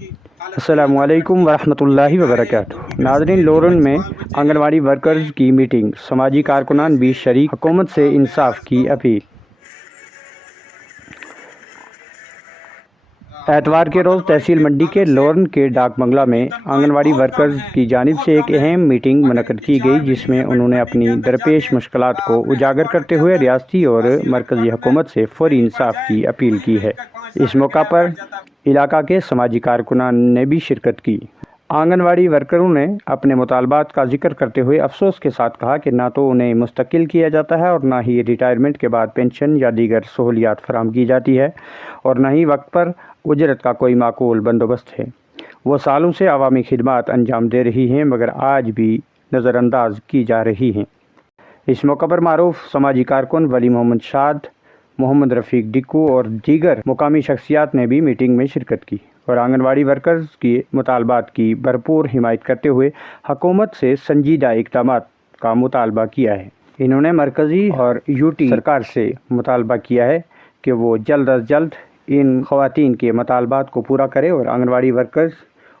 अस्सलामुअलैकुम वरहमतुल्लाहि वबरकातुहू। नाज़रीन, लोरन में आंगनवाड़ी वर्कर्स की मीटिंग, समाजी कारकुनान भी शरीक, हुकूमत से इंसाफ की अपील। एतवार के रोज़ तहसील मंडी के लोरन के डाक बंगला में आंगनवाड़ी वर्कर्स की जानिब से एक अहम मीटिंग मुनक्कद की गई, जिसमें उन्होंने अपनी दरपेश मुश्किलात को उजागर करते हुए रियासती और मरकज़ी हुकूमत से फौरी इंसाफ की अपील की है। इस मौका पर इलाका के समाजी कारकुनान ने भी शिरकत की। आंगनवाड़ी वर्करों ने अपने मुतालबात का जिक्र करते हुए अफसोस के साथ कहा कि ना तो उन्हें मुस्तकिल किया जाता है और ना ही रिटायरमेंट के बाद पेंशन या दीगर सहूलियात फराहम की जाती है, और ना ही वक्त पर उजरत का कोई माकूल बंदोबस्त है। वो सालों से अवामी खिदमात अंजाम दे रही हैं, मगर आज भी नज़रअंदाज की जा रही हैं। इस मौका पर मारूफ समाजी कारकुन वली मोहम्मद शाद, मोहम्मद रफ़ीक डिक्कू और दीगर मुकामी शख्सियात ने भी मीटिंग में शिरकत की और आंगनवाड़ी वर्कर्स की मुतालबात की भरपूर हिमायत करते हुए हुकूमत से संजीदा इक़दामात का मुतालबा किया है। इन्होंने मरकज़ी और यूटी सरकार से मुतालबा किया है कि वो जल्द अज जल्द इन ख़वातीन के मुतालबात को पूरा करे और आंगनवाड़ी वर्कर्स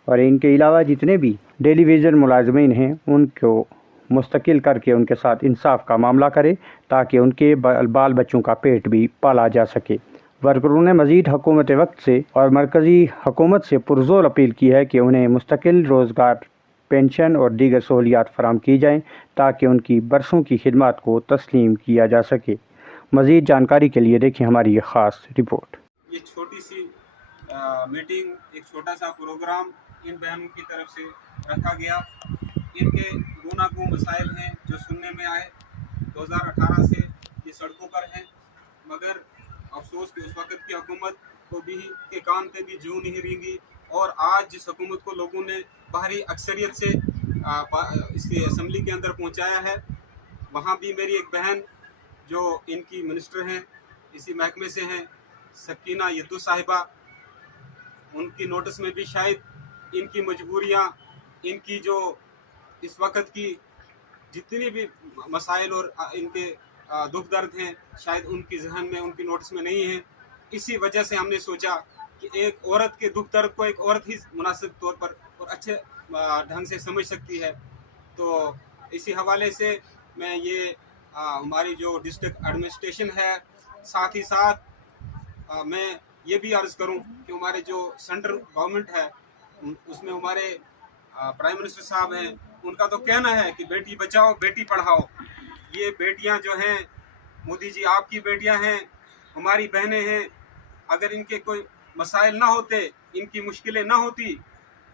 और इनके अलावा जितने भी टेलीविज़न मुलाज़मीन हैं उनको मुस्तकिल करके उनके साथ इंसाफ का मामला करे, ताकि उनके बाल बच्चों का पेट भी पाला जा सके। वर्करों ने मज़ीद हुकूमत वक्त से और मरकज़ी हुकूमत से पुरज़ोर अपील की है कि उन्हें मुस्तकिल रोज़गार, पेंशन और दीगर सहूलियात फराहम की जाएँ, ताकि उनकी बरसों की खिदमत को तस्लीम किया जा सके। मज़ीद जानकारी के लिए देखिए हमारी ये ख़ास रिपोर्ट। ये छोटी सी मीटिंग, एक छोटा सा प्रोग्राम इन बहनों की तरफ से रखा गया। इनके गूनागूं मसाइल हैं जो सुनने में आए। 2018 से ये सड़कों पर हैं, मगर अफसोस कि उस वक्त की हुकूमत को भी के कान पे भी जूं नहीं रेंगी, और आज जिस हुकूमत को लोगों ने बाहरी अक्सरियत से इसकी असम्बली के अंदर पहुंचाया है, वहाँ भी मेरी एक बहन जो इनकी मिनिस्टर हैं, इसी महकमे से हैं, सकीना यद्दू साहिबा, उनकी नोटिस में भी शायद इनकी मजबूरियाँ, इनकी जो इस वक्त की जितनी भी मसाइल और इनके दुख दर्द हैं, शायद उनकी जहन में, उनकी नोटिस में नहीं है। इसी वजह से हमने सोचा कि एक औरत के दुख दर्द को एक औरत ही मुनासिब तौर पर और अच्छे ढंग से समझ सकती है। तो इसी हवाले से मैं ये हमारी जो डिस्ट्रिक्ट एडमिनिस्ट्रेशन है, साथ ही साथ मैं ये भी अर्ज़ करूं कि हमारे जो सेंट्रल गवर्नमेंट है उसमें हमारे प्राइम मिनिस्टर साहब हैं, उनका तो कहना है कि बेटी बचाओ बेटी पढ़ाओ। ये बेटियां जो हैं, मोदी जी आपकी बेटियां हैं, हमारी बहनें हैं। अगर इनके कोई मसाइल ना होते, इनकी मुश्किलें ना होती,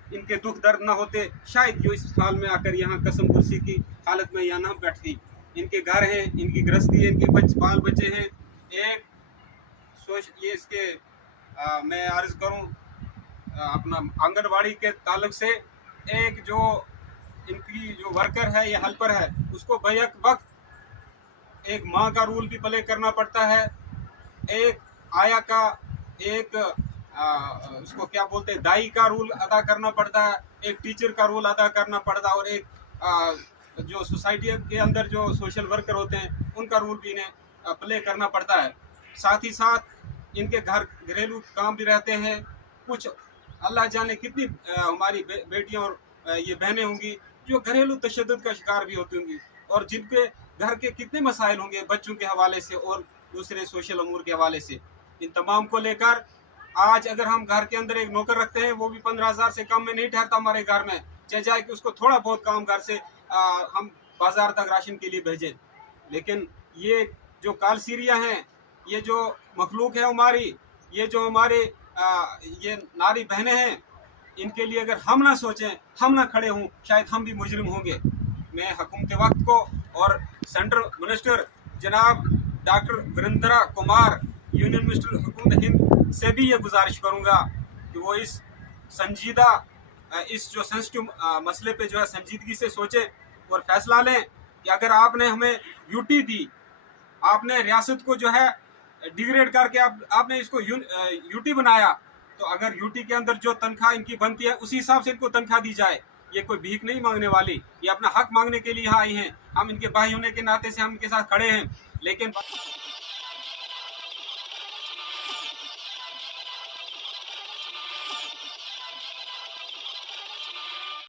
इनके दुख दर्द ना होते, शायद जो इस हाल में आकर यहाँ कसम कुर्सी की हालत में यहाँ ना बैठती। इनके घर हैं, इनकी गृहस्थी है, इनके बाल बच्चे हैं। एक ये इसके मैं अर्ज़ करूं अपना आंगनवाड़ी के ताल्लुक से, एक जो इनकी जो वर्कर है या हेल्पर है, उसको बैक वक्त एक माँ का रोल भी प्ले करना पड़ता है, एक आया का, एक उसको क्या बोलते हैं, दाई का रोल अदा करना पड़ता है, एक टीचर का रोल अदा करना पड़ता है, और एक जो सोसाइटी के अंदर जो सोशल वर्कर होते हैं उनका रोल भी इन्हें प्ले करना पड़ता है। साथ ही साथ इनके घरेलू काम भी रहते हैं। कुछ अल्लाह जाने कितनी हमारी बेटियां और ये बहनें होंगी जो घरेलू तशद्दुद का शिकार भी होती होंगी, और जिनके घर के कितने मसाइल होंगे बच्चों के हवाले से और दूसरे सोशल अमूर के हवाले से। इन तमाम को लेकर आज अगर हम घर के अंदर एक नौकर रखते हैं, वो भी 15,000 से कम में नहीं ठहरता हमारे घर में, चाहे कि उसको थोड़ा बहुत काम घर से हम बाजार तक राशन के लिए भेजें। लेकिन ये जो कालसीरिया हैं, ये जो मखलूक है हमारी, ये जो हमारे ये नारी बहनें हैं, इनके लिए अगर हम ना सोचें, हम ना खड़े हों, शायद हम भी मुजरिम होंगे। मैं हुकूमत वक्त को और सेंट्रल मिनिस्टर जनाब doctor Virendra Kumar, union minister हुकूमत हिंद से भी ये गुजारिश करूँगा कि वो इस संजीदा, इस जो सेंसिटिव मसले पे जो है संजीदगी से सोचें और फैसला लें कि अगर आपने हमें यूटी दी, आपने रियासत को जो है डिग्रेड करके आपने इसको यूटी बनाया, तो अगर यूटी के अंदर जो तनख्वाह इनकी बनती है उसी हिसाब से इनको तनख्वाह दी जाए। ये कोई भीख नहीं मांगने वाली, ये अपना हक मांगने के लिए यहाँ आई हैं। हम इनके भाई होने के नाते से हम इनके साथ खड़े हैं, लेकिन